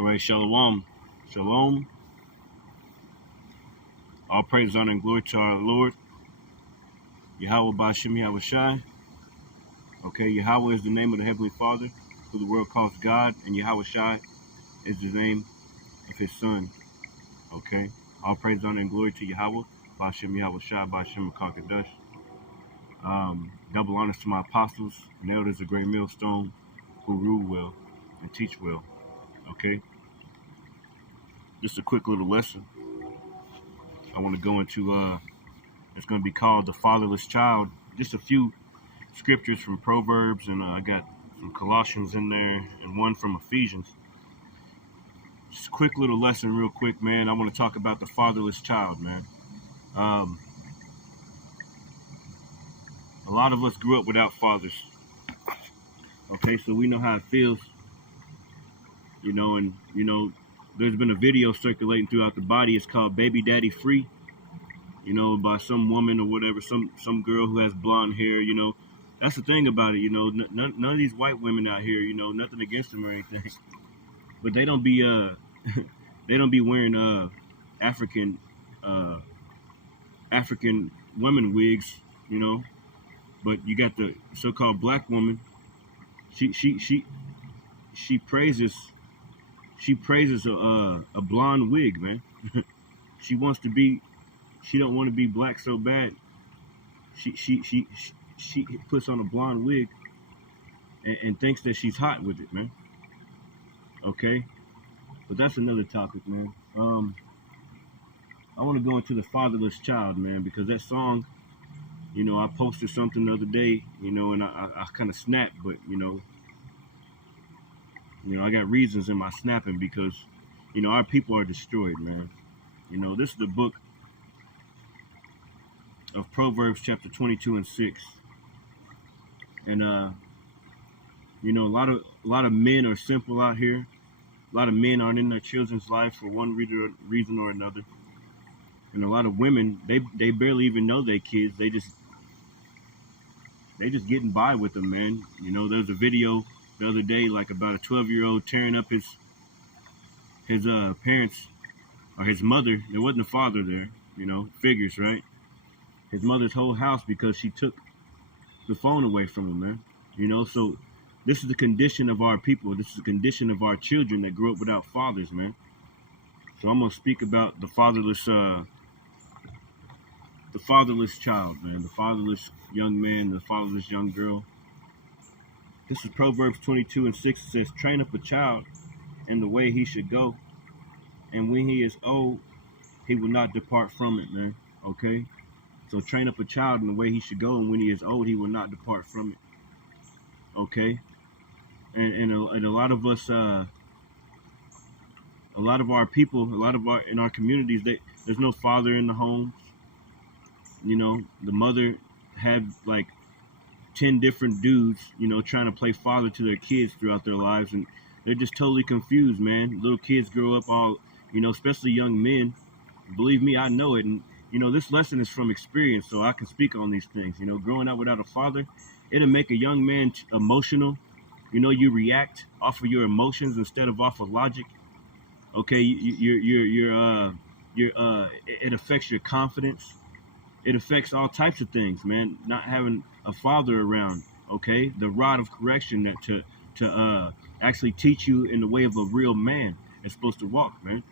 All right, shalom. Shalom. All praise, honor, and glory to our Lord. Yahweh Ba'Shem Yahweh Shai. Okay, Yahweh is the name of the Heavenly Father, who the world calls God, and Yahweh Shai is the name of his Son. Okay, all praise, honor, and glory to Yahweh Ba'Shem Yahweh Shai, Ba'Shem Makakadash. Double honors to my apostles and elders of Great Millstone who rule well and teach well. Okay, just a quick little lesson. I want to go into it's going to be called the fatherless child. Just a few scriptures from Proverbs, and I got some Colossians in there and one from Ephesians. Just a quick little lesson real quick, man. I want to talk about the fatherless child, man. A lot of us grew up without fathers. Okay, so we know how it feels, and there's been a video circulating throughout the body. It's called Baby Daddy Free, by some woman or whatever, some girl who has blonde hair. That's the thing about it. None of these white women out here, nothing against them or anything, but they don't be wearing African women wigs, But you got the so-called black woman. She praises a blonde wig, man. She don't want to be black so bad. She puts on a blonde wig and thinks that she's hot with it, man. Okay, but that's another topic, man. I want to go into the fatherless child, man, because that song, I posted something the other day, and I kind of snapped, but I got reasons in my snapping because, our people are destroyed, man. This is the book of Proverbs chapter 22 and 6. And, a lot of men are simple out here. A lot of men aren't in their children's life for one reason or another. And a lot of women, they barely even know their kids. They just getting by with them, man. There's a video the other day, like about a 12-year-old tearing up his parents or his mother. There wasn't a father there, figures, right? His mother's whole house because she took the phone away from him, man. So this is the condition of our people. This is the condition of our children that grew up without fathers, man. So I'm gonna speak about the fatherless child, man, the fatherless young man, the fatherless young girl. This is Proverbs 22 and 6. It says, train up a child in the way he should go, and when he is old, he will not depart from it, man. Okay? So train up a child in the way he should go, and when he is old, he will not depart from it. Okay? And a lot of us, a lot of our people, in our communities, there's no father in the home. The mother had like 10 different dudes, trying to play father to their kids throughout their lives, and they're just totally confused, man. Little kids grow up all, especially young men. Believe me, I know it. And, this lesson is from experience, so I can speak on these things. Growing up without a father, it'll make a young man emotional. You react off of your emotions instead of off of logic. Okay, it affects your confidence. It affects all types of things, man. Not having a father around, okay? The rod of correction that to actually teach you in the way of a real man is supposed to walk, man.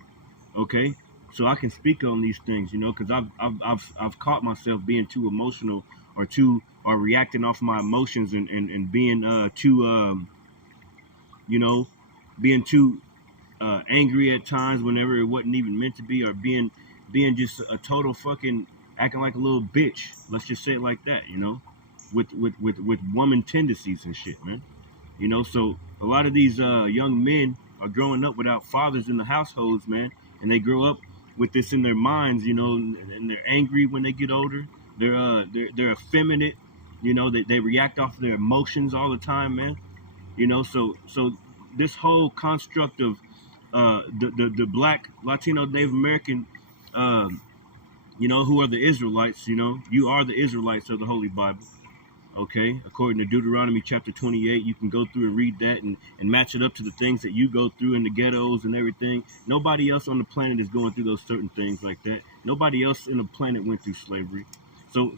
Okay? So I can speak on these things, because I've caught myself being too emotional or reacting off my emotions and being being too angry at times whenever it wasn't even meant to be, or being just a total fucking acting like a little bitch. Let's just say it like that, with woman tendencies and shit, man. So a lot of these young men are growing up without fathers in the households, man, and they grow up with this in their minds, and they're angry when they get older. They're effeminate, they react off their emotions all the time, man. So this whole construct of the black, Latino, Native American, who are the Israelites, you are the Israelites of the Holy Bible. Okay, according to Deuteronomy chapter 28, you can go through and read that and match it up to the things that you go through in the ghettos and everything. Nobody else on the planet is going through those certain things like that. Nobody else in the planet went through slavery. So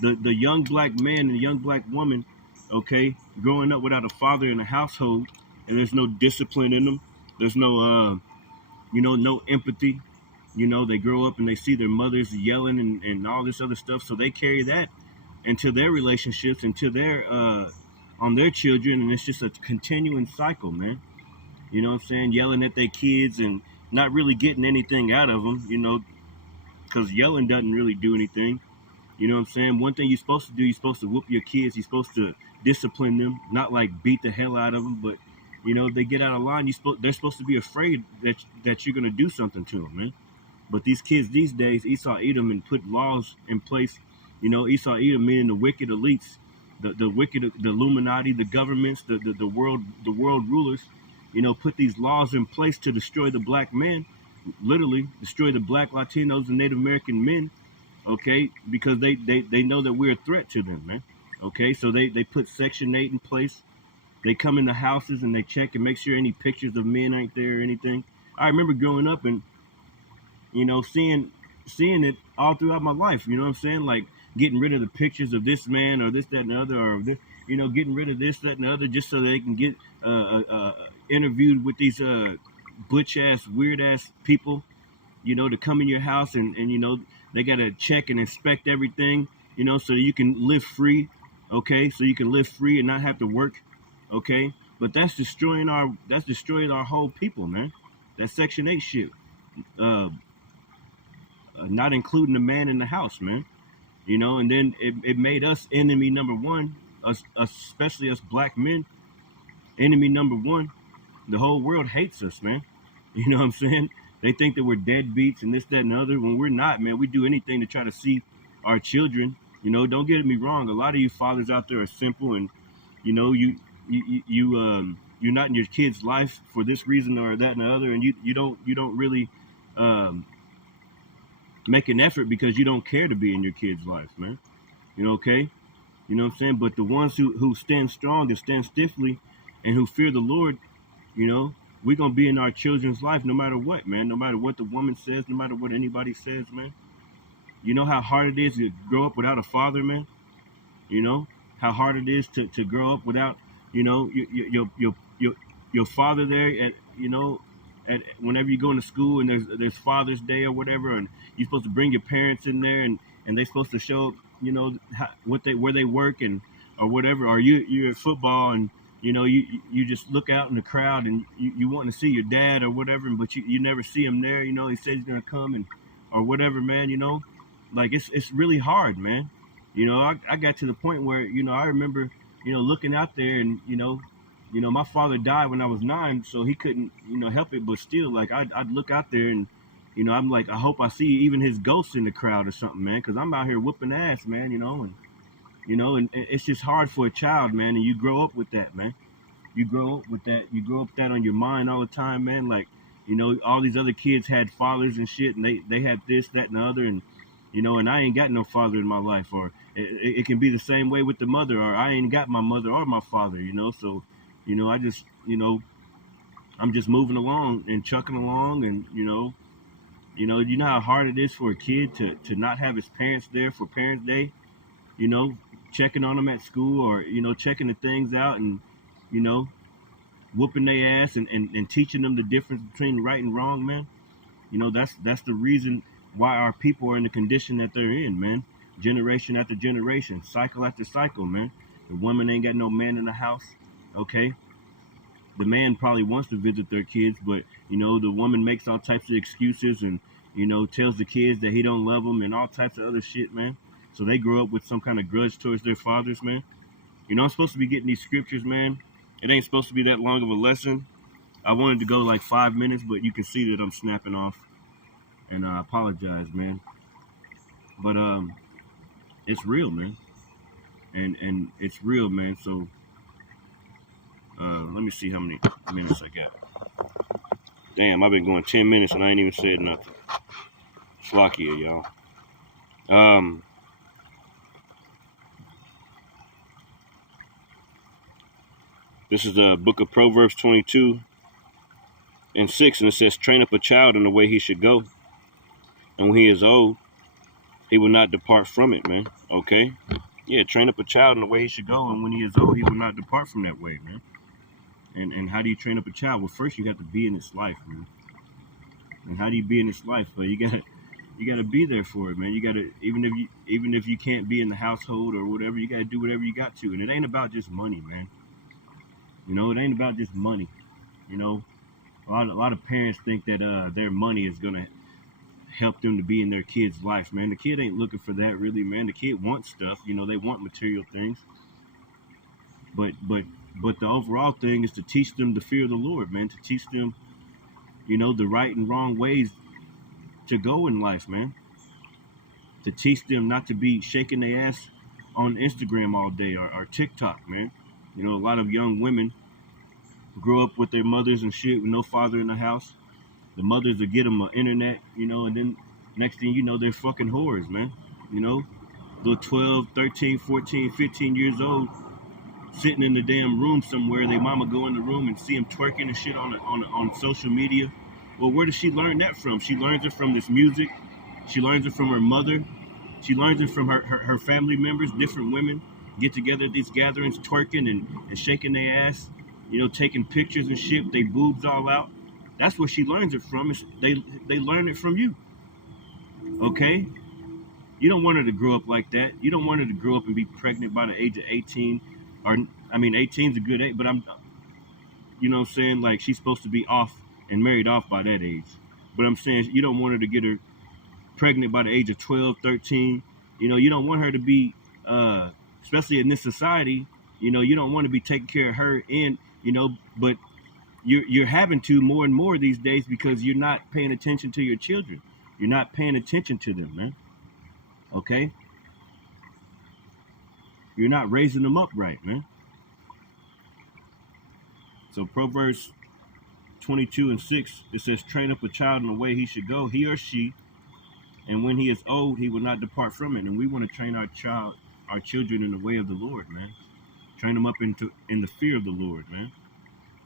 the young black man and the young black woman, okay, growing up without a father in a household, and there's no discipline in them. There's no no empathy. They grow up and they see their mothers yelling and all this other stuff, so they carry that into their relationships, into their on their children, and it's just a continuing cycle, man. You know what I'm saying? Yelling at their kids and not really getting anything out of them, because yelling doesn't really do anything. You know what I'm saying? One thing you're supposed to do, you're supposed to whoop your kids, you're supposed to discipline them, not like beat the hell out of them, but they get out of line, they're supposed to be afraid that you're gonna do something to them, man. But these kids these days, Esau Edom and put laws in place. Esau Edom meaning the wicked elites, the wicked, the Illuminati, the governments, the world rulers, put these laws in place to destroy the black man, literally destroy the black Latinos and Native American men, okay, because they know that we're a threat to them, man. Okay, so they put Section 8 in place. They come in the houses and they check and make sure any pictures of men ain't there or anything. I remember growing up and seeing it all throughout my life. You know what I'm saying? Like getting rid of the pictures of this man or this, that, and the other, or this, getting rid of this, that, and the other, just so they can get interviewed with these butch ass, weird ass people. To come in your house and they gotta check and inspect everything. So that you can live free. Okay, so you can live free and not have to work. Okay, but that's destroying our whole people, man. That Section 8 shit. Not including the man in the house, man. And then it made us enemy number one, us, especially us black men, enemy number one. The whole world hates us, man. You know what I'm saying? They think that we're deadbeats and this, that, and the other, when we're not, man. We do anything to try to see our children. Don't get me wrong. A lot of you fathers out there are simple, and you're not in your kid's life for this reason or that and the other, and you don't really make an effort because you don't care to be in your kid's life, man. Okay? You know what I'm saying? But the ones who stand strong and stand stiffly and who fear the Lord, we're going to be in our children's life no matter what, man. No matter what the woman says, no matter what anybody says, man. You know how hard it is to grow up without a father, man? How hard it is to grow up without, your father there at whenever you go into school and there's Father's Day or whatever, and you're supposed to bring your parents in there and they're supposed to show where they work and or whatever, or you're at football and you just look out in the crowd and you want to see your dad or whatever, but you never see him there. He says he's gonna come and or whatever, man. Like it's really hard, man. I got to the point where I remember looking out there and my father died when I was 9, so he couldn't, help it. But still, like, I'd look out there and, I'm like, I hope I see even his ghost in the crowd or something, man, because I'm out here whooping ass, man, and it's just hard for a child, man, and you grow up with that, man. You grow up with that. You grow up with that on your mind all the time, man. Like, all these other kids had fathers and shit, and they had this, that, and the other, and, and I ain't got no father in my life. Or it can be the same way with the mother, or I ain't got my mother or my father, so... I just, I'm just moving along and chucking along, and you know how hard it is for a kid to not have his parents there for Parents Day, checking on them at school, or checking the things out and whooping their ass and teaching them the difference between right and wrong, man. That's the reason why our people are in the condition that they're in, man. Generation after generation, cycle after cycle, man. The woman ain't got no man in the house. Okay, the man probably wants to visit their kids, but the woman makes all types of excuses and tells the kids that he don't love them and all types of other shit, man. So they grow up with some kind of grudge towards their fathers, man. I'm supposed to be getting these scriptures, man. It ain't supposed to be that long of a lesson. I wanted to go like 5 minutes, but you can see that I'm snapping off, and I apologize, man. But it's real, man, and it's real, man. So. Let me see how many minutes I got. Damn, I've been going 10 minutes and I ain't even said nothing. Slakia, y'all. This is the book of Proverbs 22:6, and it says, train up a child in the way he should go, and when he is old, he will not depart from it, man. Okay? Yeah, train up a child in the way he should go, and when he is old, he will not depart from that way, man. And how do you train up a child? Well, first you have to be in its life, man. And how do you be in its life? Well, you gotta be there for it, man. You gotta, even if you can't be in the household or whatever, you gotta do whatever you got to. And it ain't about just money, man. You know, it ain't about just money. You know, a lot of parents think that their money is gonna help them to be in their kid's life, man. The kid ain't looking for that, really, man. The kid wants stuff. You know, they want material things. But the overall thing is to teach them the fear of the Lord, man. To teach them, you know, the right and wrong ways to go in life, man. To teach them not to be shaking their ass on Instagram all day or TikTok, man. You know, a lot of young women grow up with their mothers and shit with no father in the house. The mothers will get them an internet, you know, and then next thing you know, they're fucking whores, man. You know, little 12, 13, 14, 15 years old, sitting in the damn room somewhere. Their mama go in the room and see them twerking and shit on social media. Well, where does she learn that from? She learns it from this music. She learns it from her mother. She learns it from her family members. Different women get together at these gatherings, twerking and shaking their ass, you know, taking pictures and shit with their boobs all out. That's where she learns it from. They learn it from you. Okay? You don't want her to grow up like that. You don't want her to grow up and be pregnant by the age of 18. Or, I mean, 18 is a good age, but you know what I'm saying? Like, she's supposed to be off and married off by that age. But I'm saying you don't want her to get her pregnant by the age of 12, 13. You know, you don't want her to be, especially in this society, you know, you don't want to be taking care of her and, you know, but you're having to more and more these days because you're not paying attention to your children. You're not paying attention to them, man. Okay? You're not raising them up right, man. So Proverbs 22:6, it says, train up a child in the way he should go, he or she, and when he is old, he will not depart from it. And we want to train our children in the way of the Lord, man. Train them up in the fear of the Lord, man.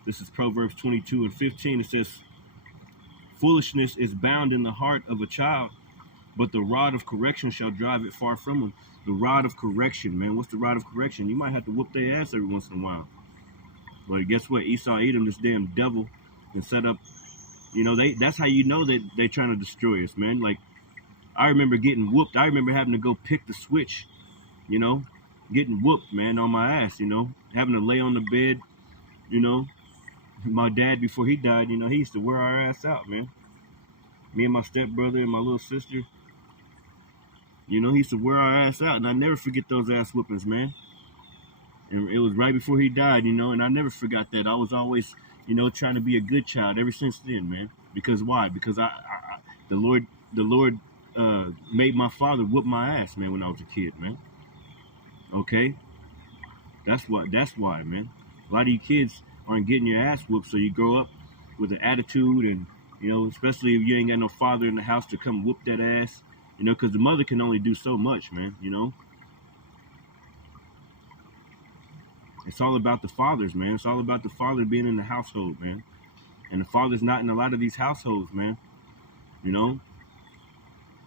This is Proverbs 22:15. It says, foolishness is bound in the heart of a child, but the rod of correction shall drive it far from him. The rod of correction, man. What's the rod of correction? You might have to whoop their ass every once in a while. But guess what? Esau ate him, this damn devil, and set up, you know, that's how you know that they're trying to destroy us, man. Like, I remember getting whooped. I remember having to go pick the switch, you know, getting whooped, man, on my ass, you know, having to lay on the bed, you know. My dad, before he died, you know, he used to wear our ass out, man. Me and my stepbrother and my little sister, you know, he used to wear our ass out. And I never forget those ass whoopings, man. And it was right before he died, you know, and I never forgot that. I was always, you know, trying to be a good child ever since then, man. Because why? Because the Lord made my father whoop my ass, man, when I was a kid, man. Okay? That's why, man. A lot of you kids aren't getting your ass whooped, so you grow up with an attitude, and, you know, especially if you ain't got no father in the house to come whoop that ass, you know, because the mother can only do so much, man, you know. It's all about the fathers, man. It's all about the father being in the household, man. And the father's not in a lot of these households, man, you know.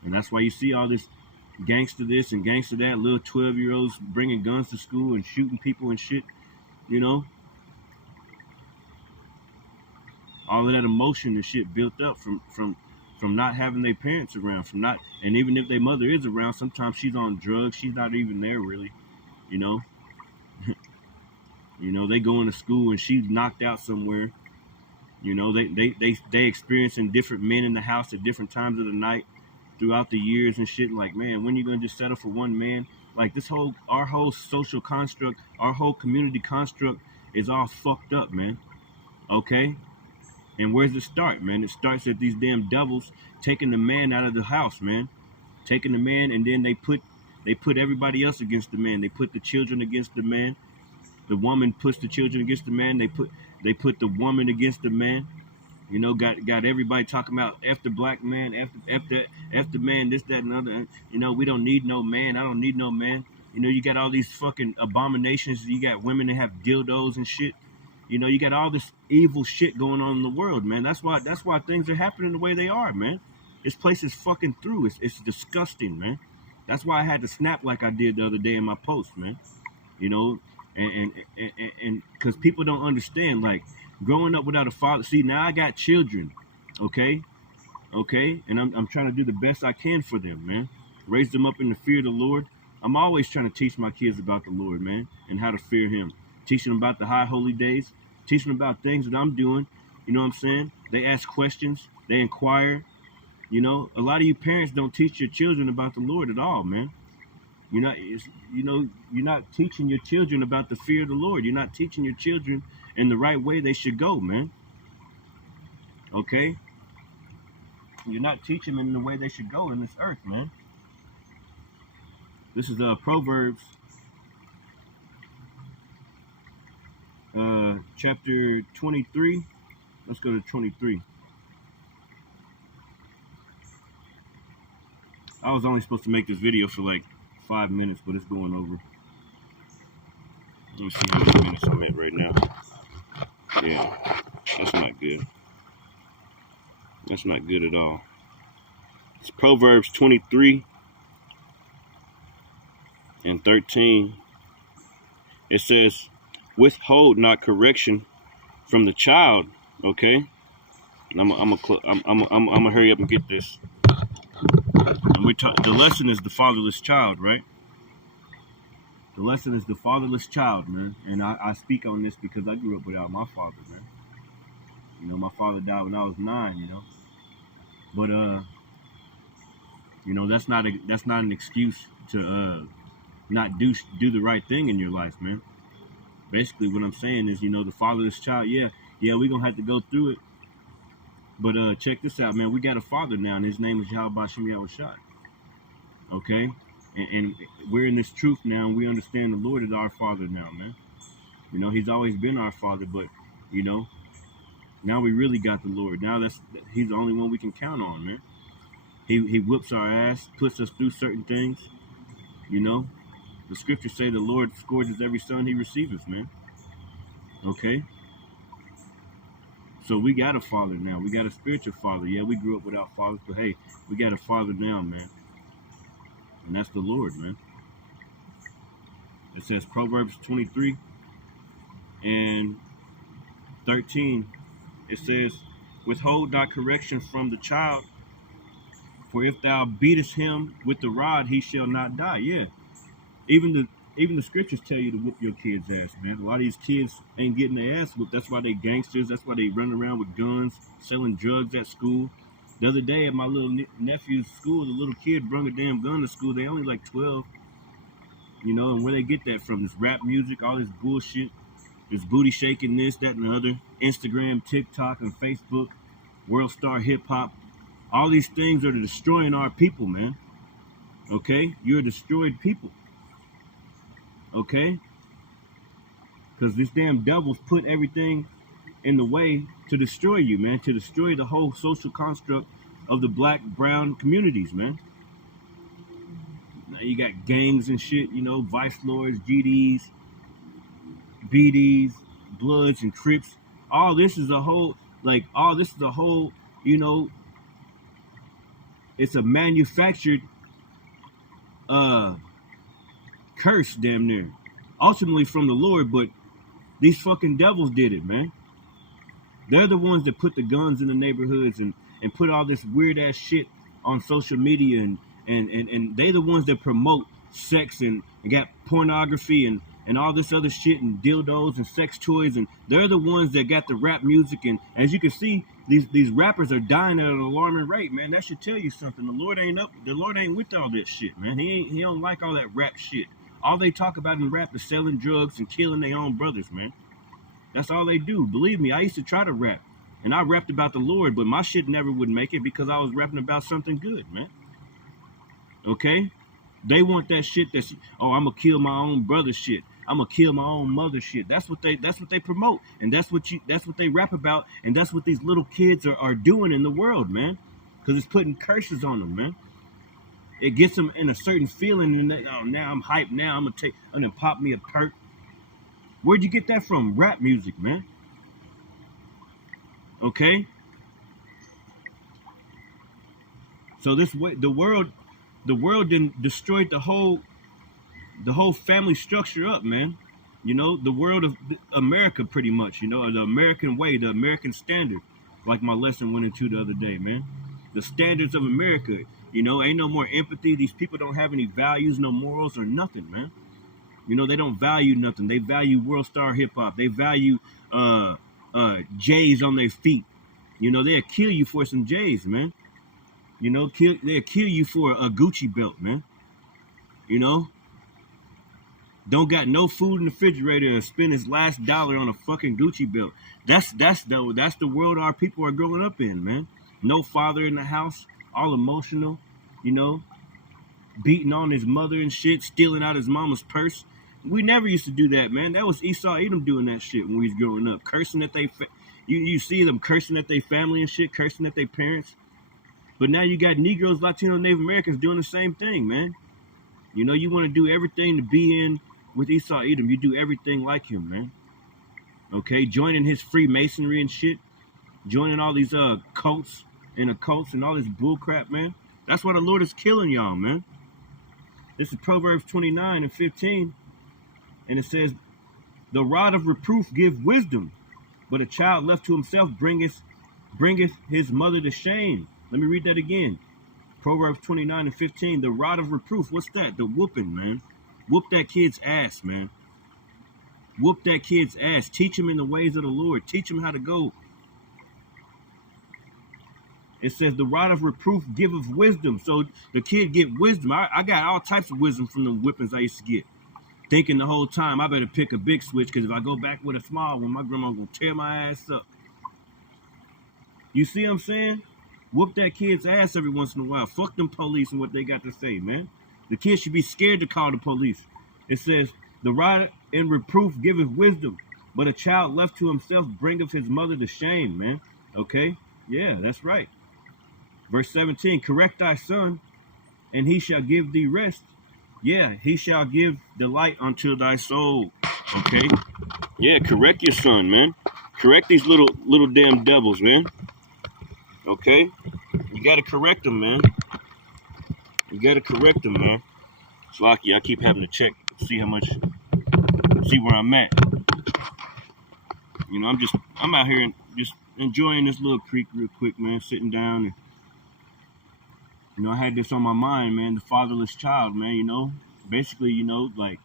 And that's why you see all this gangster this and gangster that, little 12-year-olds bringing guns to school and shooting people and shit, you know. All of that emotion and shit built up from not having their parents around, and even if their mother is around, sometimes she's on drugs, she's not even there really, you know. You know, they going to school and she's knocked out somewhere. You know, they experiencing different men in the house at different times of the night throughout the years and shit. Like, man, when you gonna just settle for one man? Like, our whole social construct, our whole community construct is all fucked up, man. Okay? And where's it start, man? It starts at these damn devils taking the man out of the house, man. Taking the man, and then they put everybody else against the man. They put the children against the man. The woman puts the children against the man. They put the woman against the man. You know, got everybody talking about F the black man, F the man, this, that, and other. You know, we don't need no man. I don't need no man. You know, you got all these fucking abominations. You got women that have dildos and shit. You know, you got all this evil shit going on in the world, man. That's why things are happening the way they are, man. This place is fucking through. It's disgusting, man. That's why I had to snap like I did the other day in my post, man. You know, and because people don't understand, like, growing up without a father. See, now I got children, okay, and I'm trying to do the best I can for them, man. Raise them up in the fear of the Lord. I'm always trying to teach my kids about the Lord, man, and how to fear Him. Teaching them about the high holy days, teaching them about things that I'm doing. You know what I'm saying? They ask questions, they inquire. You know, a lot of you parents don't teach your children about the Lord at all, man. You're not teaching your children about the fear of the Lord. You're not teaching your children in the right way they should go, man. Okay? You're not teaching them in the way they should go in this earth, man. This is Proverbs chapter 23. Let's go to 23. I was only supposed to make this video for like 5 minutes, but it's going over. Let me see how many minutes I'm at right now. Yeah, that's not good. That's not good at all. It's Proverbs 23 and 13. It says, withhold not correction from the child. Okay, and I'm gonna hurry up and get this. And the lesson is the fatherless child, right? The lesson is the fatherless child, man. And I speak on this because I grew up without my father, man. You know, my father died when I was 9, you know. But you know, that's not an excuse to not do the right thing in your life, man. Basically, what I'm saying is, you know, the fatherless child, yeah, we're gonna have to go through it. But check this out, man. We got a father now, and his name is Yahweh Bashim Yahushua. Okay? And we're in this truth now, and we understand the Lord is our father now, man. You know, He's always been our father, but, you know, now we really got the Lord. Now He's the only one we can count on, man. He whips our ass, puts us through certain things, you know. The scriptures say the Lord scourges every son He receiveth, man. Okay? So we got a father now. We got a spiritual father. Yeah, we grew up without fathers, but hey, we got a father now, man. And that's the Lord, man. It says Proverbs 23 and 13. It says, withhold not correction from the child, for if thou beatest him with the rod, he shall not die. Yeah. Even the scriptures tell you to whoop your kids' ass, man. A lot of these kids ain't getting their ass whooped. That's why they gangsters. That's why they run around with guns, selling drugs at school. The other day at my little nephew's school, the little kid brought a damn gun to school. They only like 12. You know, and where they get that from? This rap music, all this bullshit, this booty shaking, this, that, and the other. Instagram, TikTok, and Facebook, World Star Hip Hop. All these things are destroying our people, man. Okay? You're a destroyed people. Okay? Because this damn devil's put everything in the way to destroy you, man. To destroy the whole social construct of the black, brown communities, man. Now you got gangs and shit, you know, vice lords, GDs, BDs, Bloods, and Crips. All this is a whole, you know, it's a manufactured curse, damn near. Ultimately from the Lord, but these fucking devils did it, man. They're the ones that put the guns in the neighborhoods and put all this weird ass shit on social media and they the ones that promote sex and got pornography and all this other shit and dildos and sex toys, and they're the ones that got the rap music, and as you can see, these rappers are dying at an alarming rate, man. That should tell you something. The Lord ain't with all this shit, man. He don't like all that rap shit. All they talk about in rap is selling drugs and killing their own brothers, man. That's all they do. Believe me, I used to try to rap, and I rapped about the Lord, but my shit never would make it because I was rapping about something good, man. Okay? They want that shit that's, oh, I'm gonna kill my own brother shit. I'm gonna kill my own mother shit. That's what they promote, and that's what they rap about, and that's what these little kids are doing in the world, man. Because it's putting curses on them, man. It gets them in a certain feeling, and they, oh, now I'm hyped. Now I'm gonna pop me a perk. Where'd you get that from? Rap music, man. Okay? So this way, the world didn't destroyed the whole family structure up, man. You know, the world of America, pretty much. You know, the American way, the American standard, like my lesson went into the other day, man. The standards of America. You know, ain't no more empathy. These people don't have any values, no morals, or nothing, man. You know, they don't value nothing. They value world star hip hop. They value J's on their feet. You know, they'll kill you for some J's, man. You know, they'll kill you for a Gucci belt, man. You know, don't got no food in the refrigerator and spend his last dollar on a fucking Gucci belt. That's the world our people are growing up in, man. No father in the house, all emotional, you know, beating on his mother and shit, stealing out his mama's purse. We never used to do that, man. That was Esau Edom doing that shit when we was growing up, cursing at you see them cursing at their family and shit, cursing at their parents. But now you got Negroes, Latino, Native Americans doing the same thing, man. You know, you want to do everything to be in with Esau Edom. You do everything like him, man. Okay, joining his Freemasonry and shit, joining all these cults and occults and all this bullcrap, man. That's why the Lord is killing y'all, man. This is Proverbs 29 and 15, and it says, "The rod of reproof give wisdom, but a child left to himself bringeth his mother to shame." Let me read that again. Proverbs 29 and 15. The rod of reproof. What's that? The whooping, man. Whoop that kid's ass, man. Whoop that kid's ass. Teach him in the ways of the Lord. Teach him how to go. It says the rod of reproof giveth wisdom. So the kid get wisdom. I got all types of wisdom from the whippings I used to get. Thinking the whole time I better pick a big switch, because if I go back with a small one, my grandma gonna tear my ass up. You see what I'm saying? Whoop that kid's ass every once in a while. Fuck them police and what they got to say, man. The kid should be scared to call the police. It says, the rod and reproof giveth wisdom, but a child left to himself bringeth his mother to shame, man. Okay? Yeah, that's right. Verse 17, correct thy son, and he shall give thee rest. Yeah, he shall give delight unto thy soul. Okay? Yeah, correct your son, man. Correct these little damn devils, man. Okay? You gotta correct them, man. You gotta correct them, man. It's lucky I keep having to check, see where I'm at. You know, I'm out here and just enjoying this little creek real quick, man. Sitting down and, you know, I had this on my mind, man. The fatherless child, man. You know, basically, you know, like,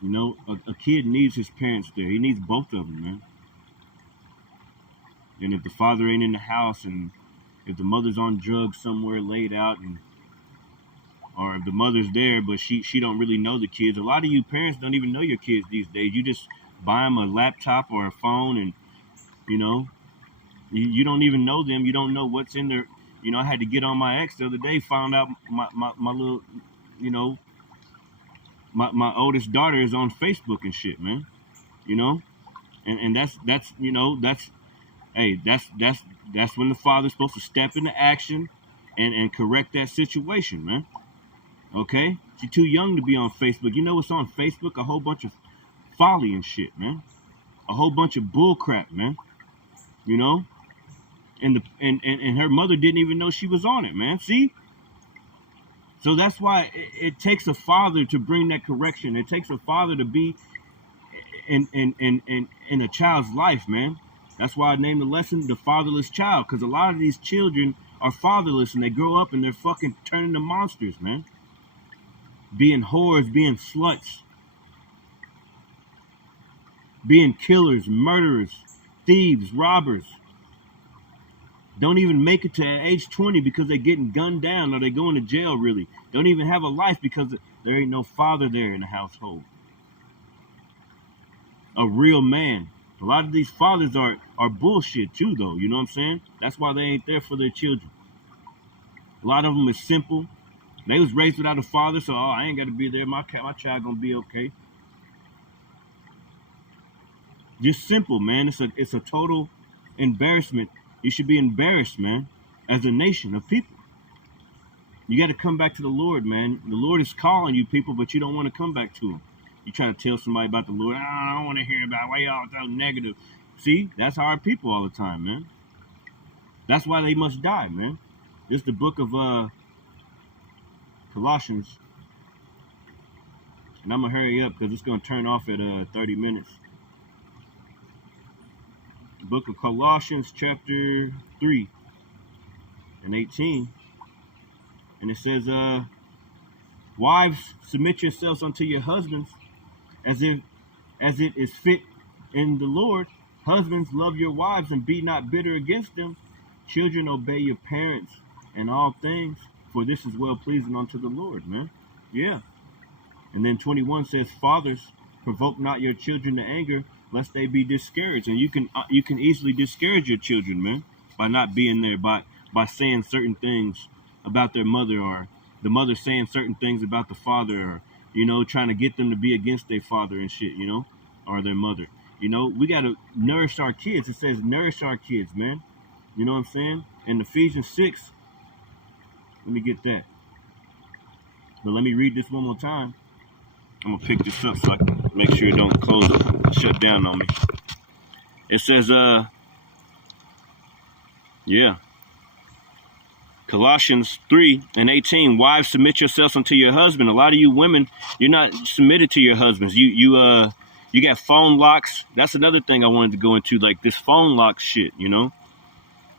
you know, a kid needs his parents there. He needs both of them, man. And if the father ain't in the house, and if the mother's on drugs somewhere laid out, and or if the mother's there but she don't really know the kids. A lot of you parents don't even know your kids these days. You just buy them a laptop or a phone, and you know, you don't even know them. You don't know what's in there. You know, I had to get on my ex the other day, found out my little, you know, my oldest daughter is on Facebook and shit, man. You know, and that's you know, that's when the father's supposed to step into action and correct that situation, man. Okay? She's too young to be on Facebook. You know what's on Facebook? A whole bunch of folly and shit, man. A whole bunch of bull crap, man. You know? And her mother didn't even know she was on it, man. See? So that's why it takes a father to bring that correction. It takes a father to be in a child's life, man. That's why I named the lesson The Fatherless Child, because a lot of these children are fatherless and they grow up and they're fucking turning to monsters, man. Being whores, being sluts, being killers, murderers, thieves, robbers. Don't even make it to age 20 because they're getting gunned down or they're going to jail, really. Don't even have a life because there ain't no father there in the household. A real man. A lot of these fathers are bullshit too, though. You know what I'm saying? That's why they ain't there for their children. A lot of them is simple. They was raised without a father, so I ain't got to be there. My child gonna be okay. Just simple, man. It's a total embarrassment. You should be embarrassed, man, as a nation of people. You got to come back to the Lord, man. The Lord is calling you people, but you don't want to come back to him. You try to tell somebody about the Lord. I don't want to hear about it. Why y'all so negative? See, that's our people all the time, man. That's why they must die, man. This is the book of Colossians. And I'm going to hurry up because it's going to turn off at 30 minutes. The book of Colossians chapter 3 and 18. And it says, wives, submit yourselves unto your husbands as it is fit in the Lord. Husbands, love your wives and be not bitter against them. Children, obey your parents in all things, for this is well pleasing unto the Lord, man. Yeah. And then 21 says, fathers, provoke not your children to anger, lest they be discouraged. And you can easily discourage your children, man, by not being there, by saying certain things about their mother, or the mother saying certain things about the father, or, you know, trying to get them to be against their father and shit, you know, or their mother. You know, we got to nourish our kids. It says nourish our kids, man. You know what I'm saying? In Ephesians 6, let me get that. But let me read this one more time. I'm going to pick this up so I can make sure it don't close up, shut down on me. It says, Colossians 3 and 18, wives, submit yourselves unto your husband. A lot of you women, you're not submitted to your husbands. You got phone locks. That's another thing I wanted to go into, like this phone lock shit, you know?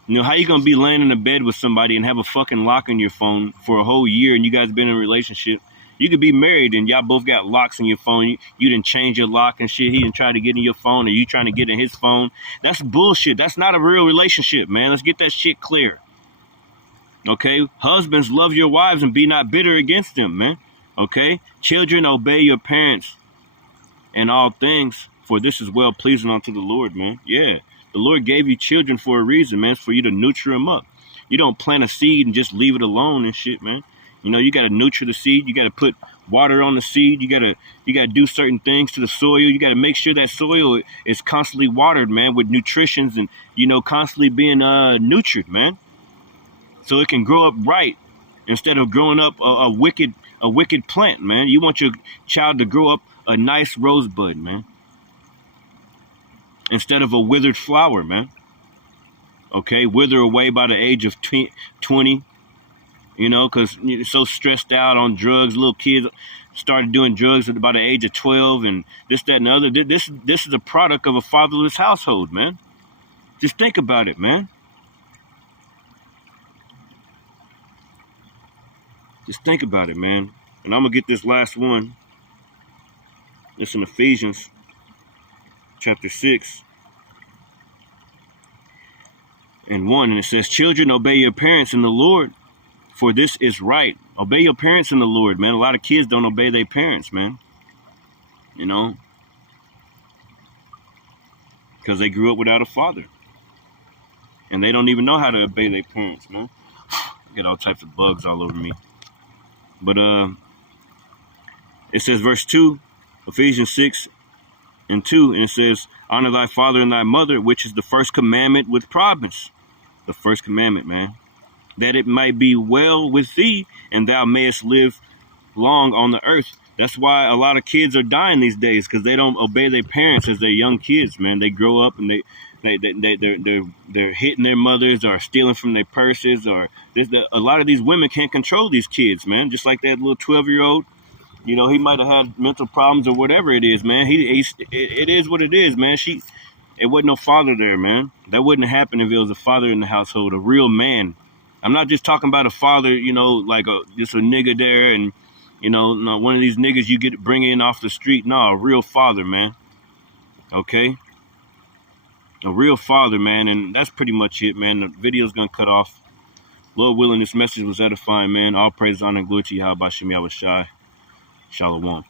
You know, how you gonna be laying in a bed with somebody and have a fucking lock on your phone for a whole year and you guys been in a relationship? You could be married and y'all both got locks on your phone. You didn't change your lock and shit. He didn't try to get in your phone, or you trying to get in his phone. That's bullshit. That's not a real relationship, man. Let's get that shit clear. Okay? Husbands, love your wives and be not bitter against them, man. Okay? Children, obey your parents in all things, for this is well pleasing unto the Lord, man. Yeah. The Lord gave you children for a reason, man. It's for you to nurture them up. You don't plant a seed and just leave it alone and shit, man. You know, you got to nurture the seed. You got to put water on the seed. You got to do certain things to the soil. You got to make sure that soil is constantly watered, man, with nutritions and, you know, constantly being nurtured, man. So it can grow up right instead of growing up a wicked plant, man. You want your child to grow up a nice rosebud, man, instead of a withered flower, man. Okay, wither away by the age of 20, you know, because you're so stressed out on drugs. Little kids started doing drugs at about the age of 12 and this, that, and the other. This is a product of a fatherless household, man. Just think about it, man. Just think about it, man. And I'm going to get this last one. It's in Ephesians chapter 6 and 1. And it says, children, obey your parents in the Lord, for this is right. Obey your parents in the Lord, man. A lot of kids don't obey their parents, man. You know, because they grew up without a father. And they don't even know how to obey their parents, man. I get all types of bugs all over me. But it says verse 2, Ephesians 6 and 2, and it says, honor thy father and thy mother, which is the first commandment with promise. The first commandment, man. That it might be well with thee, and thou mayest live long on the earth. That's why a lot of kids are dying these days, because they don't obey their parents as they're young kids, man. They grow up and they're hitting their mothers or stealing from their purses, or a lot of these women can't control these kids, man. Just like that little 12-year-old, you know, he might have had mental problems or whatever it is, man. It is what it is, man. It wasn't no father there, man. That wouldn't have happened if it was a father in the household, a real man. I'm not just talking about a father, you know, like just a nigga there and, you know, not one of these niggas you bring in off the street. No, a real father, man. Okay? A real father, man. And that's pretty much it, man. The video's going to cut off. Lord willing, this message was edifying, man. All praise, honor, and glory to Yahweh Shem Yahweh Shai. Shalom.